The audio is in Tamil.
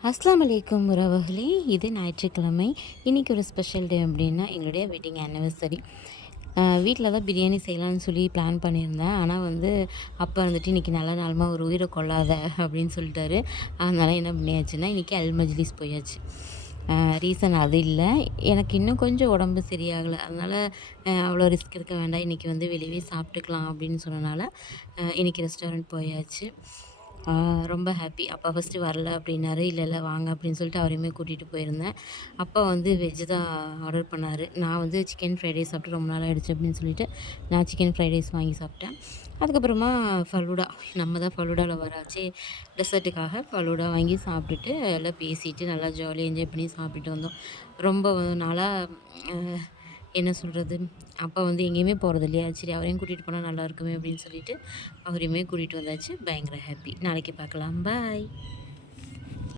அஸ்ஸலாமு அலைக்கும் உறவுகளே! இது ஞாயிற்றுக்கிழமை. இன்றைக்கி ஒரு ஸ்பெஷல் டே அப்படின்னா, எங்களுடைய வெட்டிங் ஆனிவர்சரி. வீட்ல தான் பிரியாணி செய்யலான்னு சொல்லி பிளான் பண்ணியிருந்தேன். ஆனால் அப்பா வந்துட்டு "இன்றைக்கி நல்ல நாள்மா, ஒரு உயிர கொல்லாத" அப்படின்னு சொல்லிட்டாரு. அதனால என்ன பண்ணியாச்சுன்னா, இன்றைக்கி அல் மஜ்லிஸ் போயாச்சு. ரீசன் அது இல்ல. எனக்கு இன்னும் கொஞ்சம் உடம்பு சரியாகல. அதனால அவ்வளோ ரிஸ்க் எடுக்க வேண்டாம். இன்றைக்கி வெளியவே சாப்பிட்டுக்கலாம் அப்படின்னு சொன்னனால, இன்றைக்கி ரெஸ்டாரண்ட் போயாச்சு. ஆ ரொம்ப ஹாப்பி. அப்பா ஃபர்ஸ்ட்டு வரல அப்டின்னாரு. இல்ல, இல்ல வாங்க அப்படின்னு சொல்லிட்டு அவரையுமே கூட்டிட்டு போயிருந்தேன். அப்பா வெஜ் தான் ஆர்டர் பண்ணாரு. நான் சிக்கன் ஃப்ரைட் ரைஸ் சாப்பிட்டு ரொம்ப நாள் ஆயிடுச்சு அப்படின்னு சொல்லிட்டு, நான் சிக்கன் ஃப்ரைட் ரைஸ் வாங்கி சாப்பிட்டேன். அதுக்கப்புறமா ஃபலூடா, நம்ம தான் ஃபலூடா லவ்வராச்சே. டெசர்ட்டுக்காக ஃபலூடா வாங்கி சாப்பிட்டுட்டு, எல்லாம் பேசிட்டு நல்லா ஜாலியா என்ஜாய் பண்ணி சாப்பிட்டுட்டு வந்தோம். ரொம்ப நாளா அ என்ன சொல்றது? அப்பா எங்கேயுமே போறது இல்லையா? சரி, அவரையும் கூட்டிட்டு போனா நல்லா இருக்குமே அப்படின்னு சொல்லிட்டு, அவரையுமே கூட்டிட்டு வந்தாச்சு. பயங்கர ஹாப்பி. நாளைக்கு பார்க்கலாம். பாய்.